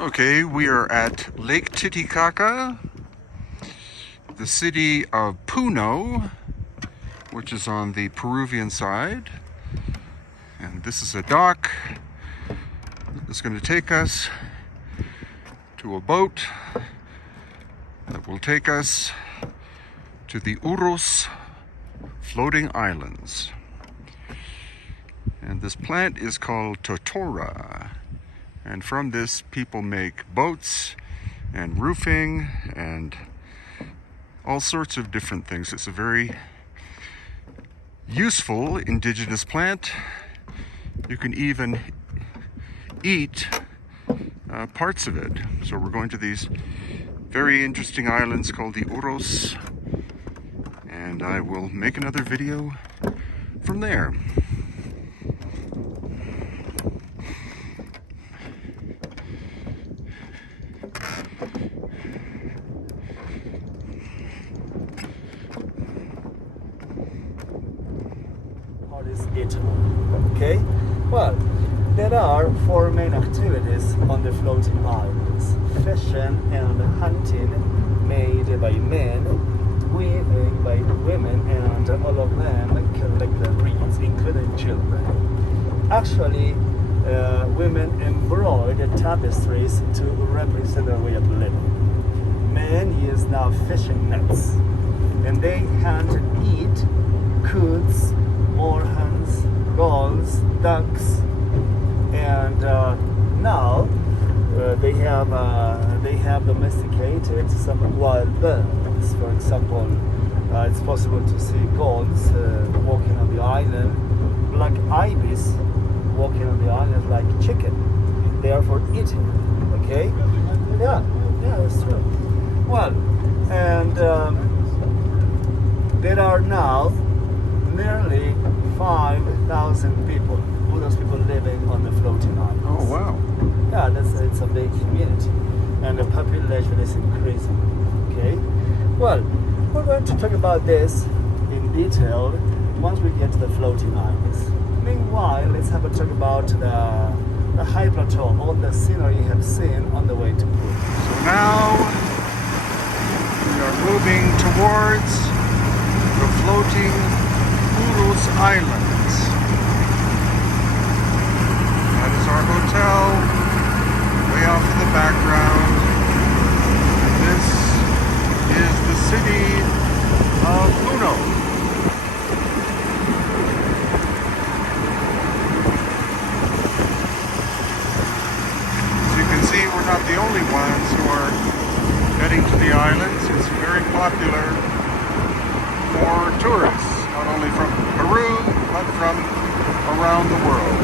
Okay, we are at Lake Titicaca, the city of Puno, which is on the Peruvian side. And this is a dock that's going to take us to a boat that will take us to the Uros floating islands. And this plant is called totora. And from this, people make boats and roofing and all sorts of different things. It's a very useful indigenous plant. You can even eat parts of it. So we're going to these very interesting islands called the Uros, and I will make another video from there. What is it? Okay, well, there are four main activities on the floating islands: fishing and hunting made by men, weaving by women, and all of them collect the reeds, including children. Actually, women embroider tapestries to represent their way of living. Men use now fishing nets, and they hunt and eat coots, moorhens, gulls, ducks, and now they have domesticated some wild birds. For example, it's possible to see gulls walking on the island, black ibis walking on the island like chicken. They are for eating. Okay? Yeah, that's true. Well, and there are now nearly 5,000 people, Buddhist people living on the floating islands. Oh, wow. Yeah, it's a big community, and the population is increasing. Okay? Well, we're going to talk about this in detail once we get to the floating islands. Meanwhile, let's have a talk about the high plateau, all the scenery you have seen on the way to Peru. So now we are moving towards the floating Uros Islands. That is our hotel, way off in the background. This is the city of Puno. As you can see, we're not the only ones who are heading to the islands. It's very popular for tourists, not only from Peru, but from around the world.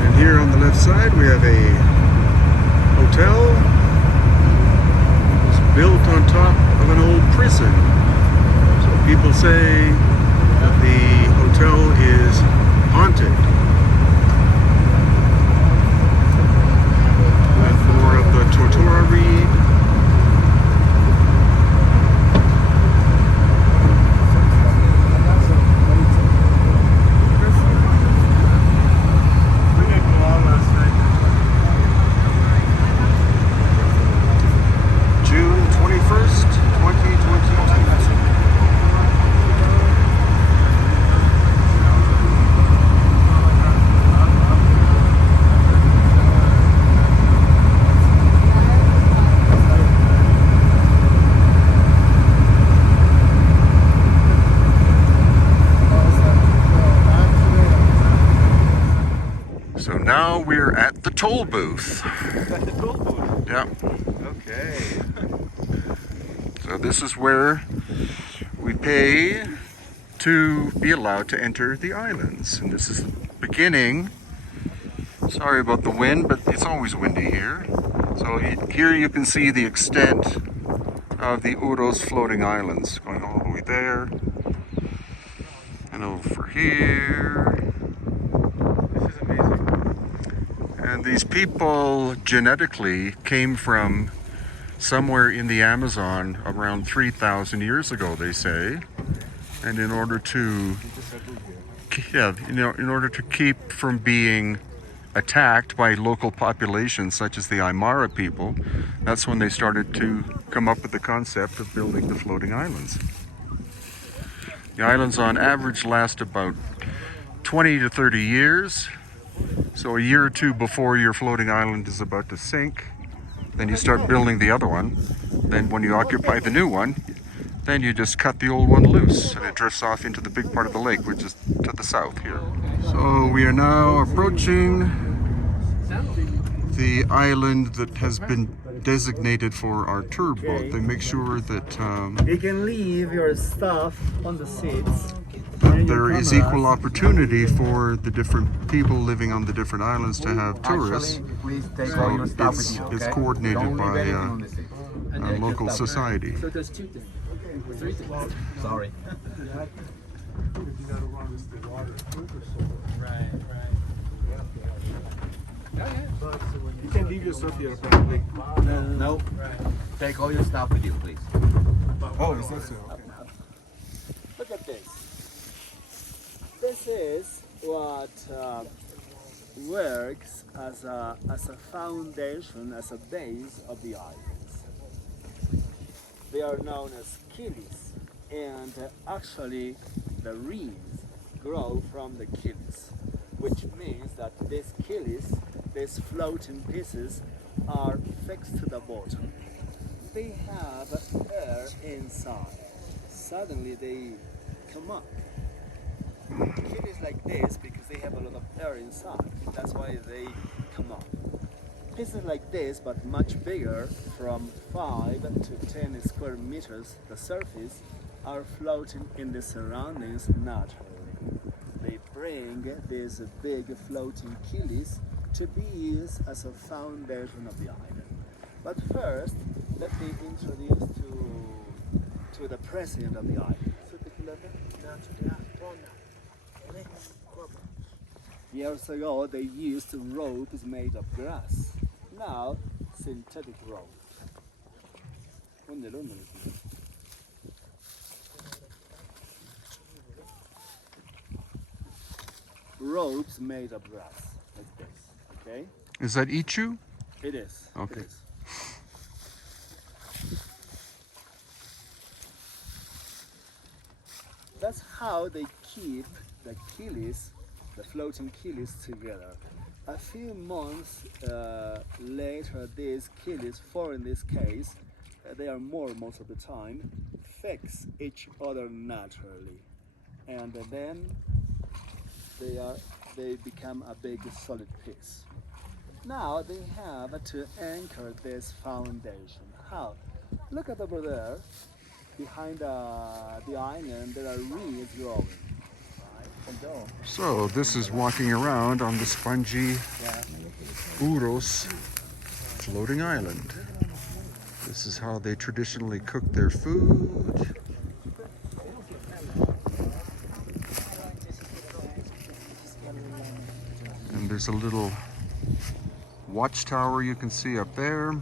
And here on the left side, we have a hotel built on top of an old prison. So people say that the hotel is haunted. And more of the totora reed. So now we're at the toll booth. At the toll booth? Yeah. Okay. So this is where we pay to be allowed to enter the islands. And this is the beginning. Sorry about the wind, but it's always windy here. So here you can see the extent of the Uros floating islands, going all the way there and over here. These people genetically came from somewhere in the Amazon around 3,000 years ago, they say. And in order to, in order to keep from being attacked by local populations such as the Aymara people, that's when they started to come up with the concept of building the floating islands. The islands on average last about 20 to 30 years. So a year or two before your floating island is about to sink, then you start building the other one. Then when you occupy the new one, then you just cut the old one loose and it drifts off into the big part of the lake, which is to the south here. So we are now approaching the island that has been designated for our tour boat. They make sure that you can leave your stuff on the seats. There is equal opportunity for the different people living on the different islands to have tourists. So it's coordinated by local society. So there's 2 things. 3 things. Sorry. Right. You can leave your stuff here, probably. No. Take all your stuff with you, please. Oh, is that so? Okay. Look at this. This is what works as a foundation, as a base of the islands. They are known as killis, and actually the reeds grow from the killis, which means that these killis, these floating pieces, are fixed to the bottom. They have air inside. Suddenly they come up. Killis like this because they have a lot of air inside. That's why they come up. Pieces like this, but much bigger, from 5 to 10 square meters, the surface, are floating in the surroundings naturally. They bring these big floating killis to be used as a foundation of the island. But first, let me introduce to the president of the island. Years ago, they used ropes made of grass. Now, synthetic ropes. Ropes made of grass, like this. Okay? Is that Ichu? It is. Okay. It is. That's how they keep the killis, the floating killis, together. A few months later, these killis, 4 in this case, they are more most of the time, fix each other naturally, and then they become a big solid piece. Now they have to anchor this foundation. How? Look at over there. Behind the island, there are reeds growing. So this is walking around on the spongy Uros floating island. This is how they traditionally cook their food. And there's a little watchtower you can see up there.